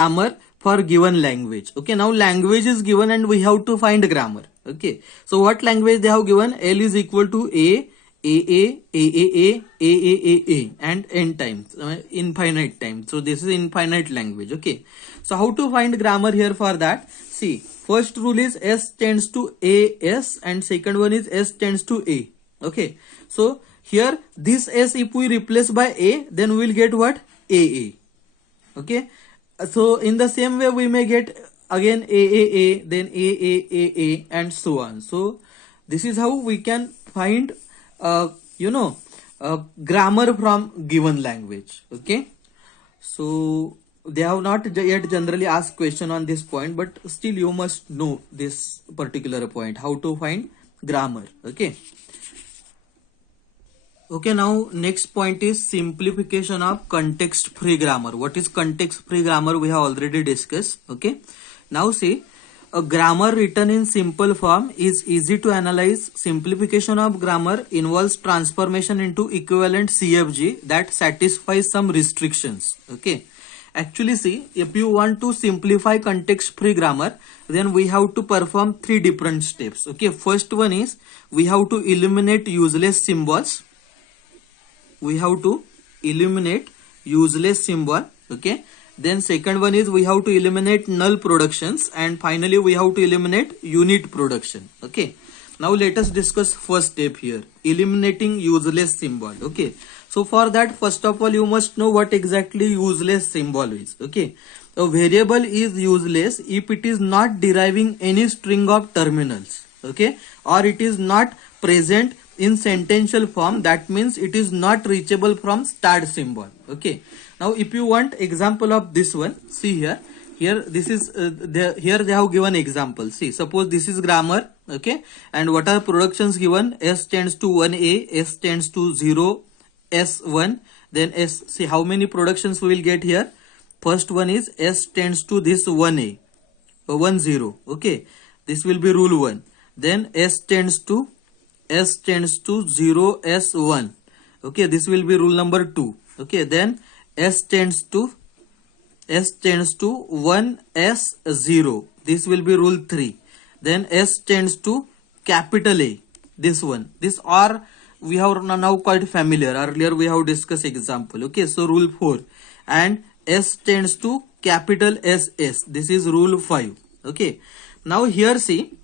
grammar for given language. Okay, now language is given and we have to find grammar. Okay, so what language they have given? L is equal to A, and n times, infinite times. So this is infinite language. Okay, so how to find grammar here? For that, see, first rule is S tends to AS and second one is S tends to A. Okay, so here this S, if we replace by A, then we will get what? AA. Okay, so in the same way we may get again AAA, then AAAA, and so on. So this is how we can find grammar from given language. Okay, so they have not yet generally asked question on this point, but still you must know this particular point, how to find grammar. Okay, now next point is simplification of context free grammar. What is context free grammar? We have already discussed. Okay, now see, a grammar written in simple form is easy to analyze. Simplification of grammar involves transformation into equivalent CFG that satisfies some restrictions. Okay, actually see, if you want to simplify context free grammar, then we have to perform 3 different steps. Okay, first one is we have to eliminate useless symbols. We have to eliminate useless symbol. Okay, then second one is we have to eliminate null productions, and finally we have to eliminate unit production. Okay, now let us discuss first step here, eliminating useless symbol. Okay, so for that, first of all, you must know what exactly useless symbol is. Okay, a variable is useless if it is not deriving any string of terminals. Okay, or it is not present in sentential form. That means it is not reachable from start symbol. Okay, now if you want example of this one, see here this is here they have given example. See, suppose this is grammar. Okay, and what are productions given? S tends to 1A, S tends to 0, S1, then S. See how many productions we will get here. First one is S tends to this 1A, 10. Okay, this will be rule 1. Then S tends to 0, S1. Okay, this will be rule number 2. Okay, then S tends to 1, S0. This will be rule 3. Then S tends to capital A. This one. This R we have now quite familiar. Earlier we have discussed example. Okay, so rule 4. And S tends to capital SS. This is rule 5. Okay, now here see,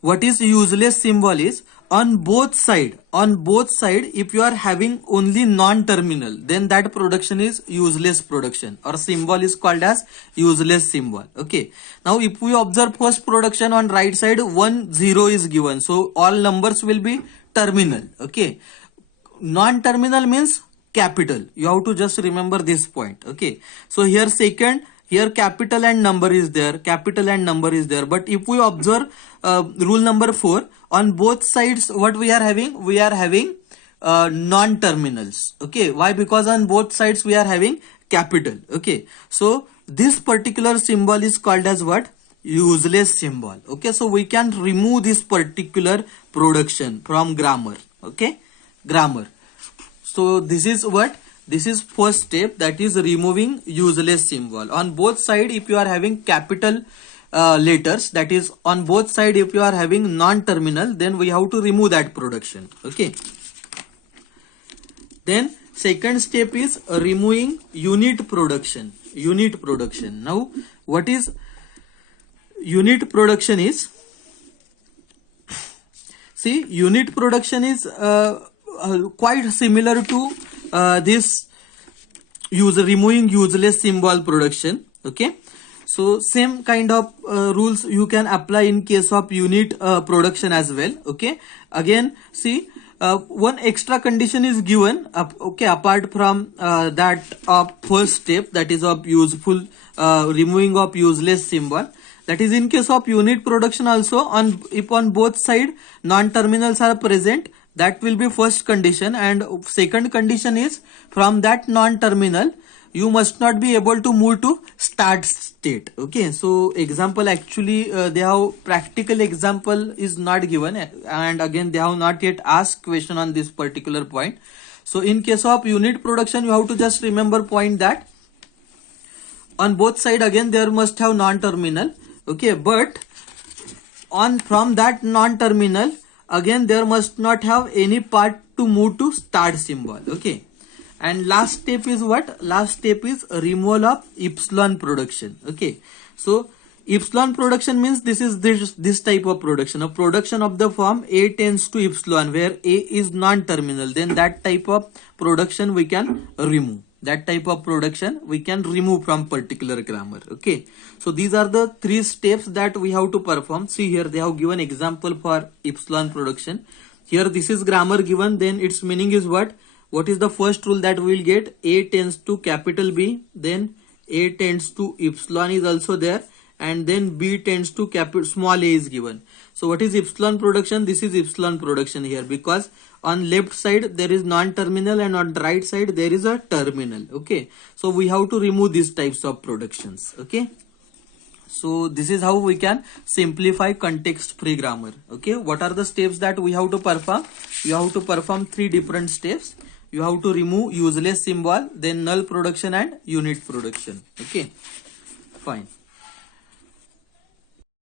what is useless symbol is, on both side, if you are having only non-terminal, then that production is useless production, or symbol is called as useless symbol. Okay, now if we observe first production, on right side 1 0 is given, so all numbers will be terminal. Okay, non-terminal means capital. You have to just remember this point. Okay, so here second, here capital and number is there, but if we observe rule number 4, on both sides what we are having? We are having non-terminals. Okay, why? Because on both sides we are having capital. Okay, so this particular symbol is called as what? Useless symbol. Okay, so we can remove this particular production from grammar. Okay, grammar. So this is what? This is first step, that is removing useless symbol. On both side, if you are having capital letters, that is on both side if you are having non-terminal, then we have to remove that production. Okay, then second step is removing unit production. Now what is unit production is, see, unit production is quite similar to this removing useless symbol production. Okay, so same kind of rules you can apply in case of unit production as well. Okay, again see, one extra condition is given. Okay, apart from that of first step, that is of useful removing of useless symbol, that is in case of unit production also, if on both side non-terminals are present, that will be first condition, and second condition is from that non-terminal you must not be able to move to start state. Okay, so example, actually they have practical example is not given, and again they have not yet asked question on this particular point. So in case of unit production, you have to just remember point that on both side again there must have non-terminal, okay, but on from that non-terminal again there must not have any part to move to start symbol, okay. And last step is what? Last step is removal of epsilon production, okay. So epsilon production means this type of production, a production of the form A tends to epsilon where A is non-terminal, then that type of production we can remove. That type of production we can remove from particular grammar, okay. So these are the 3 steps that we have to perform. See here they have given example for epsilon production. Here this is grammar given, then its meaning is what? What is the first rule that we will get? A tends to capital B, then A tends to epsilon is also there, and then B tends to capital small a is given. So what is epsilon production? This is epsilon production here, because on left side there is non-terminal and on right side there is a terminal, okay. So we have to remove these types of productions, okay. So this is how we can simplify context free grammar, okay. What are the steps that we have to perform? You have to perform 3 different steps. You have to remove useless symbol, then null production and unit production, okay. Fine.